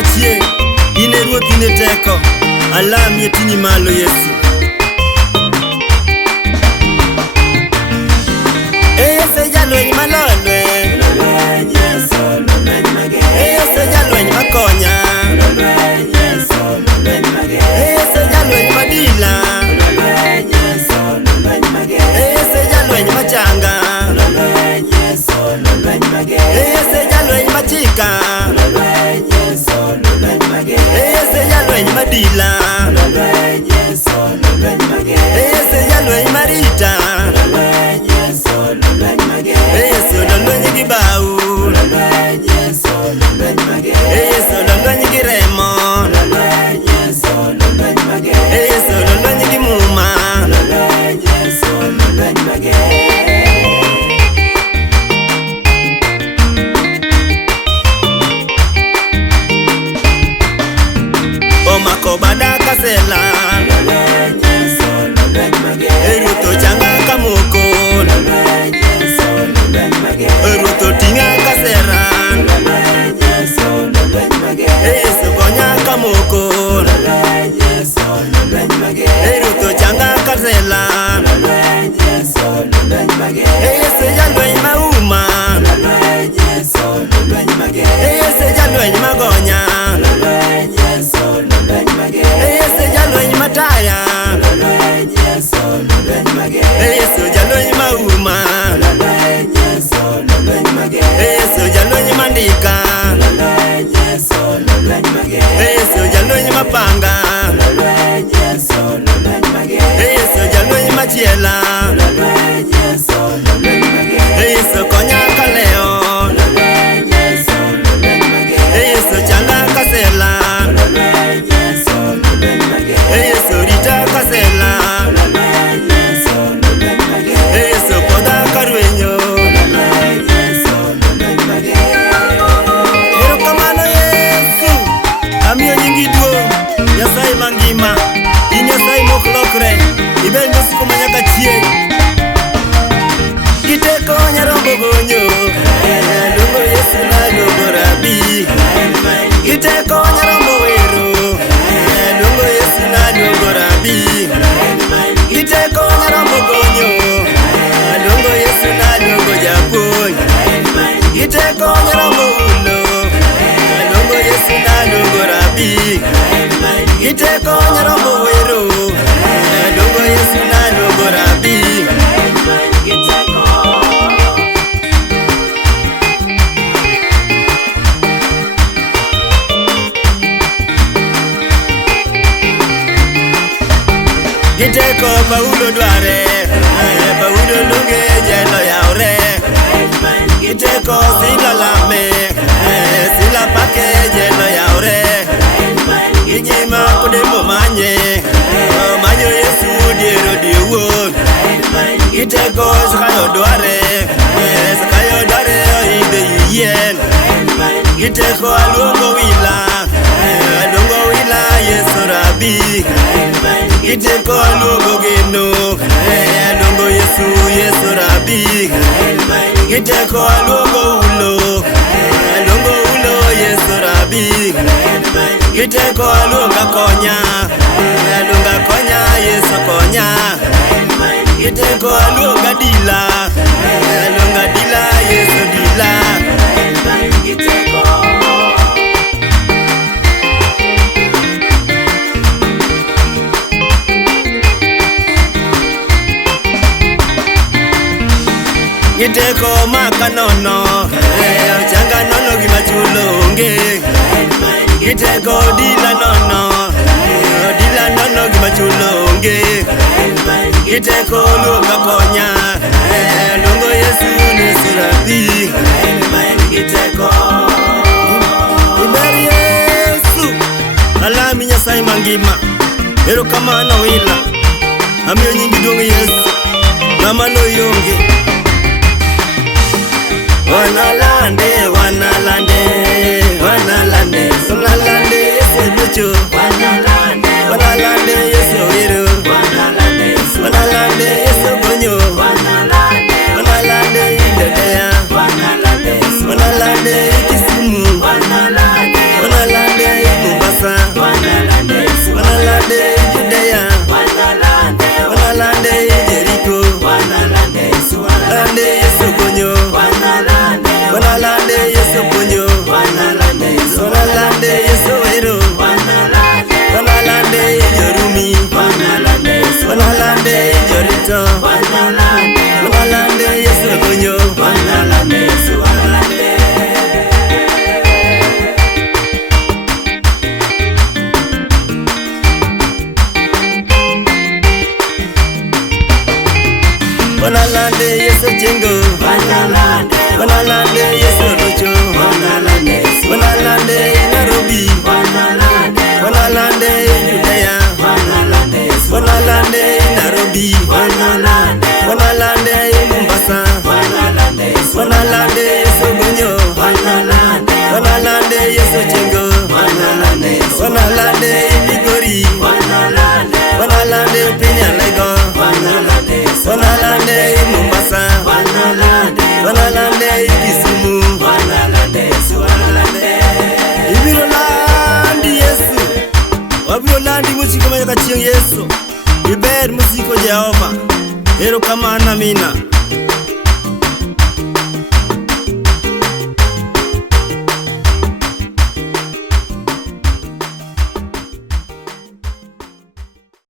nyaka chieng'. In e ruoth, in e teko, alami eting'i malo Yesu. Yesu jalweny malolwe, Yesu jalweny makonya, Yesu jalweny madila, Yesu jalweny machanga, Yesu jalweny machika, Yesu jalweny madila, Yesu jalweny marita, Yesu nolony gi bau, Yesu nolony gi remo, Yesu nolony gi muma, omako bada kasela, eruto changa kamoko, eruto tinga kasera, Yesu konya kamoko, eruto changa kasela, Yesu jalweny mauma, Yesu jalweny magonya, Yesu jalweny mataya, Yesu jalweny mauma, Yesu jalweny mandika, Yesu jalweny mapanga, Yesu jalweny machiela, Yesu konya kaleo, Yesu changa kasela, Yesu rita kasela, Yesu poda karwenyo. Erokamano Yesu, amiyo nyingi duong', Nyasaye mangima, in Nyasaye mok lokre, ibed mosiko manyaka chieng'. Giteko nyarombo gonyo, luongo Yesu naluongo Rabi. Giteko nyarombo wero, luongo Yesu naluongo Rabi. Giteko nyarombo gonyo, luongo Yesu naluongo Japuonj. Giteko nyarombo ulo, luongo Yesu naluongo Rabi. Giteko nyarombo wero, luongo Yesu naluongo Rabi. Giteko Paulo dware, Paulo lunge jelo yaure. Giteko Sila lame, Sila pake jelo yaure. Gijima kudemo manye, manyo Yesu diero diewuon. Giteko Sakayo dware, Sakayo dware oidhe yien. Giteko aluongo wila, aluongo wila Yesu Rabi. Giteko aluongo geno, aluongo Yesu, Yesu Rabi. Giteko aluongo ulo, aluongo ulo Yesu Rabi. Giteko aluonga konya, aluonga konya Yesu konya. Giteko aluonga dila, aluonga dila Yesu dila. Giteko maka nono, changa nono gima chulo onge. Giteko dila nono, dila nono gima chulo onge. Giteko luonga konya, luongo Yesu Yesu Rabi. Giteko iber Yesu, alami Nyasaye mangima. Erokamano wila, amiyo nyingi duong' Yesu, ng'ama noyonge. Wanalande, wanalande, wanalande, wanalande Yesu ducho. Wanalande Yesu wiro, wanalande Yesu gonyo, wanalande Idedea, wanalande Kisumu, wanalande to wanalande Yesu konyo wanalande Yesu wanalande wanalande Yesu jingo wanalande Yesu rocho wanalande Nairobi wanalande Judea wanalande Nairobi wanalande Mombasa wanalande Yesu gonyo wanalande Yesu jingo wanalande Migori wanalande Penyalego wanalande Mombasa wanalande Kisumu ibiro landi Yesu wabiro landi musiko mayaka chieng Yesu iber musiko Jehova erokamano amina.